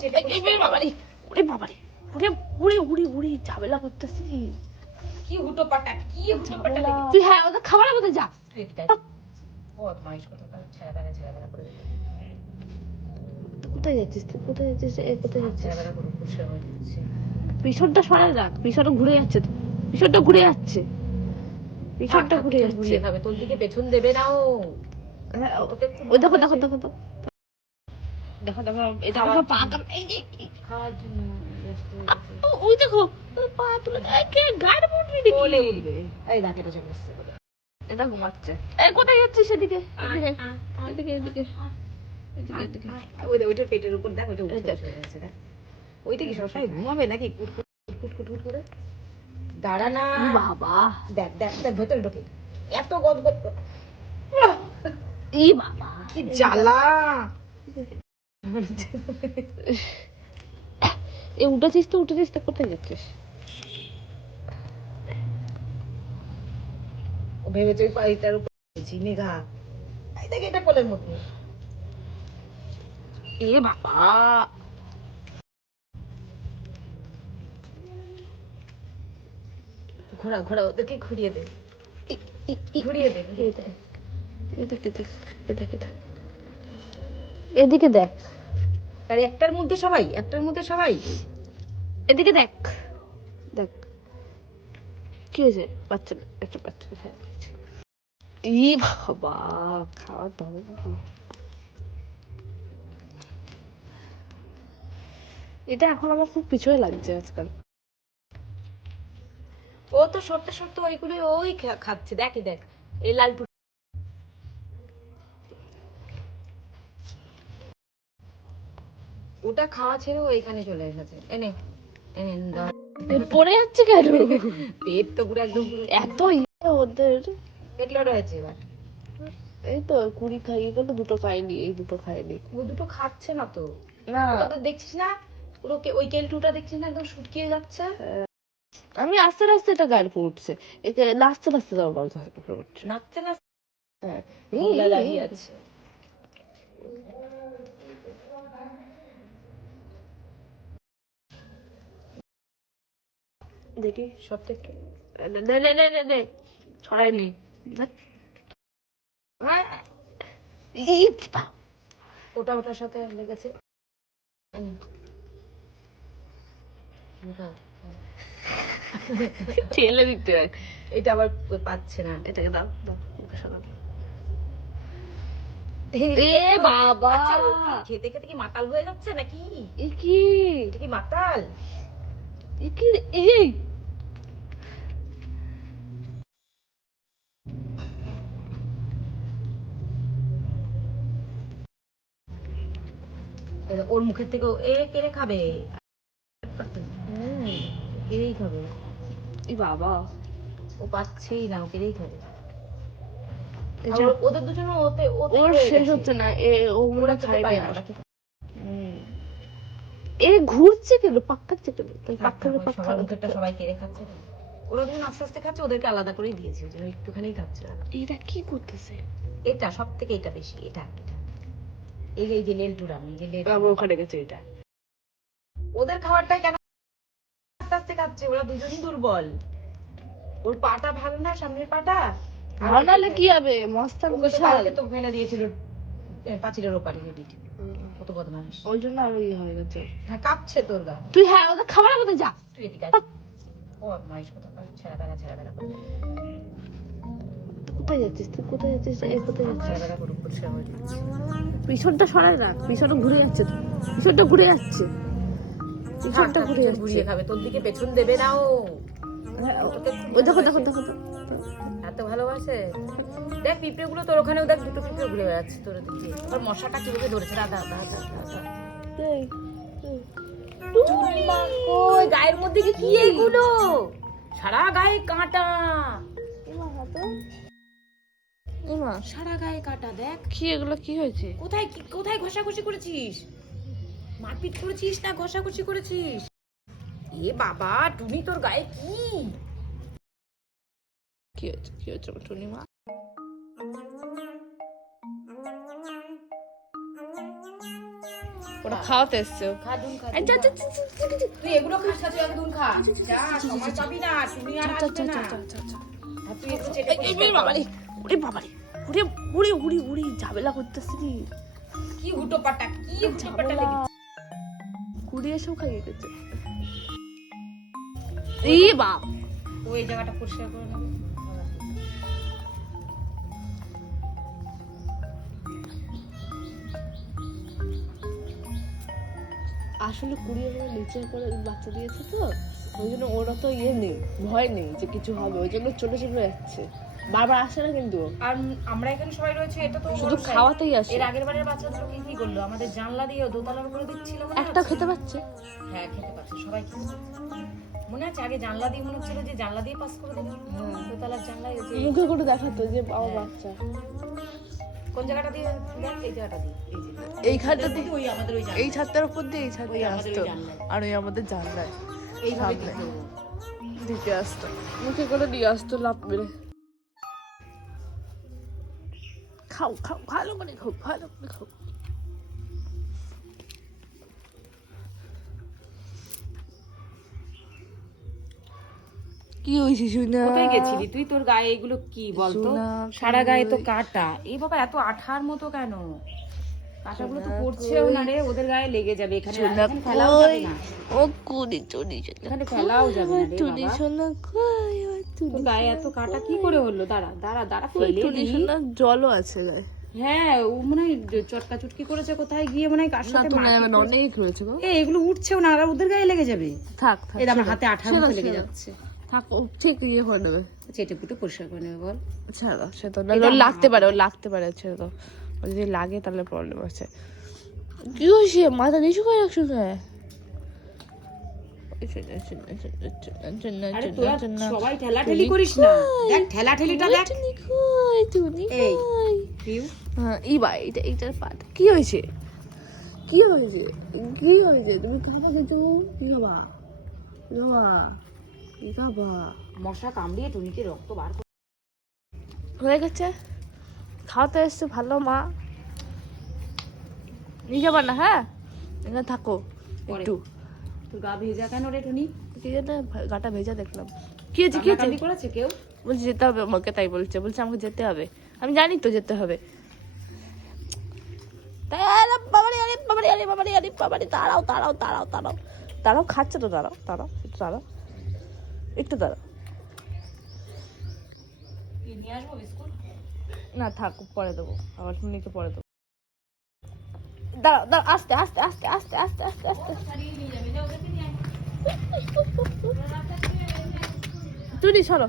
চেটে এই, এই, বাবারে ওরে বাবারে ওরে উড়ে উড়ে উড়ে ঝামেলা করতেছি কি হুটো পাটা কি হুটো পাটা তুই হ্যাঁ ওদের খাবার মধ্যে যা। তুই এদিকে আয়। বদমাইশ কোথাকার, ছেঁড়া বেড়া, ছেঁড়া বেড়া করে দিল। কোথায় যাচ্ছিস তুই? কোথায় যাচ্ছিস এ কোথায় যাচ্ছিস? ছেঁড়া বেড়া করে পরিষ্কার করে দিচ্ছি। পিছনটা সরাই রাখ পিছনটা ঘুরে যাচ্ছে তো। পিছনটা ঘুরে যাচ্ছে। পিছনটা ঘুরে যাচ্ছে তোর দিকে পেছন দেবে না ও। হ্যাঁ, দেখো দেখো দেখো দেখো। দেখো দেখো এটা দেখো পা জন্য। কাম- এই, এই, এই, খাওয়ার জন্য ব্যস্ত গেছে। ও, ওই দেখো পা তুলে কে গায়ের মধ্যে নাকি? কোলে উঠবে। এই দেখ, এটা চলে এসছে এটা ঘুমাচ্ছে এই কোথায় যাচ্ছিস সেদিকে এদিকে এদিকে এদিকে এদিকে এদিকে ওই ওইটার পেটের উপর দেখ, ওইটা উঠে এই দেখ। বসে রয়েছে, দেখ। ওইটা কি সবসময় ঘুমাবে নাকি কুট কুট কুট কুট কুট করে দাঁড়া না বাবা দেখ দেখ দেখ ভেতরে ঢোকে এত গদ গদ। ই বাবা জ্বালা এ উঠেছিস তো উঠেছিস তো কোথায় যাচ্ছিস? ও ভেবেছে ওই পাইটার উপর গেছি, মেঘা। এই দেখ এটা কোলের মধ্যে এ বাবা। ঘোরা ঘোরা ওদেরকে ঘুরিয়ে দে। ঘুরিয়ে দে দেখ এদিকে দেখ এদিকে দেখ এদিকে দেখ। আর একটার মধ্যে সবাই একটার মধ্যে সবাই। এদিকে দেখ। দেখ। কি হয়েছে? বাচ্চা একটা বাচ্চা হ্যাঁ। ই বাবা খাওয়ার দাও এটা এখন আমার খুব পিছনে লাগছে আজকাল। ও তো সরতে সরতে ওইগুলো ওই খাচ্ছে। দেখে দেখ। এই লালপুর ওটা খাওয়া ছেড়ে ও এখানে চলে এসেছে। এনে এনে। পড়ে যাচ্ছে কেন? পেট তো পুরো একদম এত ইয়ে ওদের। পেট লড়া হয়েছে এবার। এই তো কুড়ি খাইয়ে গেল দুটো খাইনি এই দুটো খাইনি। ও দুটো খাচ্ছে না তো। না। তো দেখছিস না? পুরো কে- ওই কেলটুটা দেখছিস না? একদম শুকিয়ে যাচ্ছে। আমি আস্তে আস্তে এটা গাড়ি উঠছে। একে নাচতে নাচতে যাওয়ার গল্প উঠছে। নাচছে না হ্যাঁ। গোলা দাঁড়িয়ে আছে। দেখি সব থেকে নে নে নে নে নে নে। ওটা ওটার সাথে লেগেছে। ঠেলে দিতে হয় এটা আবার পাচ্ছে না এটাকে দাও দাও সরাও। এ বাবা আচ্ছা, খেতে খেতে কি মাতাল হয়ে যাচ্ছে নাকি কি এটা কি মাতাল? এই। ওর মুখের থেকে এ কেড়ে খাবে। কেড়েই খাবে। এ বাবা ও পাচ্ছেই না ও কেড়েই খাবে। ওদের দুজনে ওতে ওর শেষ হচ্ছে না এ ওরা পারে না। এ ঘুরছে কেন? তাই থাক, পাক্কা পাক্কা সবার সবাই কেড়ে খাচ্ছে। ওরা যখন আস্তে আস্তে খাচ্ছে ওদেরকে আলাদা করেই দিয়েছি ওই জন্য একটুখানি খাচ্ছে। এরা কি করতেছে? এটা সব থেকে এটা বেশি এটা এই এই যে লেলটুরা এই যে লেল- ওখানে গেছে এটা। ওদের খাবারটা কেন আস্তে আস্তে খাচ্ছে? ওরা দুজনই দুর্বল। ওর পাটা ভালো না সামনের পাটা? ভালো নাহলে কি হবে? মস্তান ওকে তো ফেলে দিয়েছিল পাঁচিলের ওপারে কত বদমাস ওই জন্য আরও ইয়ে হয়ে গেছে। হ্যাঁ কাঁপছে তোর গা। তুই হ্যাঁ ওদের খাবারের মধ্যে যা। তুই এদিকে ও মাইশ কত ছেড়া বেড়া ছেড়া বেড়া কোথায় যাচ্ছিস তুই? কোথায় যাচ্ছিস? এ কোথায়। পিছনটা সরাই রাখ পিছনটা ঘুরে যাচ্ছে তো। পিছনটা ঘুরে যাচ্ছে। পিছনটা ঘুরে ঘুরিয়ে খাবে তোর দিকে পেছন দেবে না ও। হ্যাঁ, দেখো। এত ভালোবাসে? দেখ পিঁপড়ে গুলো তোর ওখানেও দেখ দুটো পিঁপড়ে ঘুরে বেড়াচ্ছে তোর দিকে মশাটা কীভাবে ধরেছে। চুলমা কই গায়ের মধ্যে কি এগুলো? সারা গায়ে কাঁটা। এমা, সারা গায়ে কাঁটা দেখ। কি এগুলো? কি হয়েছে? কোথায় কোথায় ঘষাঘষি করেছিস? মারপিট করেছিস না ঘষাঘষি করেছিস? এ বাবা টুনি তোর গায়ে কি? কি হয়েছে কি হয়েছে আমার টুনিমা ওটা খাওয়াতে এসছে। তুই এগুলো খাস তুই খা যা সময় পাবি না আর আসবে না তুই এই। বাবারে ওরে বাবারে ওরে ঝামেলা করতেছি কি লেগেছে কুড়ি এসেও খাইয়ে গেছে এই বাপ ও জায়গাটা পরিষ্কার করে নেবে আসলে কুড়ি এসে নিচে করে বাচ্চা দিয়েছে তো ওই জন্য ওরা তো ইয়ে নেই ভয় নেই যে কিছু হবে ওই জন্য চলে চলে যাচ্ছে। বারবার আসে না কিন্তু আর আমরা এখানে সবাই রয়েছে এটা তো শুধু খাওয়াতেই আসে। এর আগের বারের বাচ্চাগুলো কি কি করল? আমাদের জানলা দিয়ে দোতলার উপরে দিচ্ছিল একটা খেতে পাচ্ছে। হ্যাঁ খেতে পাচ্ছে সবাই মনে আছে? আগে জানলা দিয়ে মনে হচ্ছিল যে জানলা দিয়ে পাস করে দিল দোতলার জানলায় ওই যে- মুখে করে দেখাতো যে বাবা বাচ্চা। কোন জায়গাটা দিয়ে এই জায়গাটা দিয়ে। এই যে দিয়ে ওই আমাদের ওই এই ছাদটার উপর দিয়ে এই ছাদ দিয়ে আসতো। আর ওই আমাদের জানলায়। এইভাবে সামনে। দিতে দিকে আসতো। মুখে করে দিয়ে আসতো লাভ মেরে খাও খাও ভালো করে খাও ভালো করে খাও। কি হয়েছে শুনা কোথায় গেছিলি? তুই তোর গায়ে এগুলো কি বলতো? সোনা, সারা গায়ে তো কাটা। এই বাবা এত আঠার মতো কেন? কাঁটাগুলো তো সোনা, পড়ছেও না রে ওদের গায়ে লেগে যাবে এখানে। এখানে ফেলাও যাবে না। ও কুড়ি চুরি চুরি এখানে ফেলাও যাবে না রে চুরি সোনা কই? তোর গায়ে এত কাটা কি করে হলো? দাঁড়া দাঁড়া দাঁড়া ফেলে চুরি। সোনা জলও আছে গায়ে। হ্যাঁ ও মনে হয় চটকা চুটকি করেছে কোথায়? গিয়ে মনে হয় কার সাথে। অনেক রয়েছে এগুলো উঠছেও না আর ওদের গায়ে লেগে যাবে। থাক থাক আমার হাতে মতো লেগে যাচ্ছে। থাক ও ঠিক ইয়ে হয়ে নেবে। চেটে পুটে পরিষ্কার করে নেবে বল। ছেড়ে সে তো আমার লাগতে পারে ওর লাগতে পারে ছেড়ে ও যদি লাগে তাহলে প্রবলেম আছে। কি হয়েছে? মাথা নিচু করে রাখছো সবাই করিস না। দেখ ঠেলা ঠেলিটা দেখ। হ্যাঁ ইবা এটা এটার পাট কি হয়েছে? কি হয়েছে? কি হয়েছে? তুমি খাব কিছু কি খাবা? কি মশা কামড়িয়ে টুনিকে রক্ত বার হয়ে গেছে। খাওয়াতে এসছে ভালো মা। নিয়ে যাবা না হ্যাঁ? এখানে থাকো একটু। তোর গা ভেজা কেন রে টুনি? ঠিক আছে গাটা ভেজা দেখলাম। কি হয়েছে কি হয়েছে? করেছে কেউ? বলছি যেতে হবে আমাকে তাই বলছে। বলছে আমাকে যেতে হবে। আমি জানি তো যেতে হবে। বাবারে আরে বাবারে আরে বাবারে আরে বাবারে দাঁড়াও দাঁড়াও দাঁড়াও দাঁড়াও। দাঁড়াও খাচ্ছে তো দাঁড়াও দাঁড়াও দাঁড়াও। একটু বিস্কুট? না থাক পরে দেবো। আবার টুনিকে পরে দেবো। দাঁড়াও দাঁড়াও আস্তে আস্তে আস্তে আস্তে আস্তে আস্তে আস্তে। তুই সরো।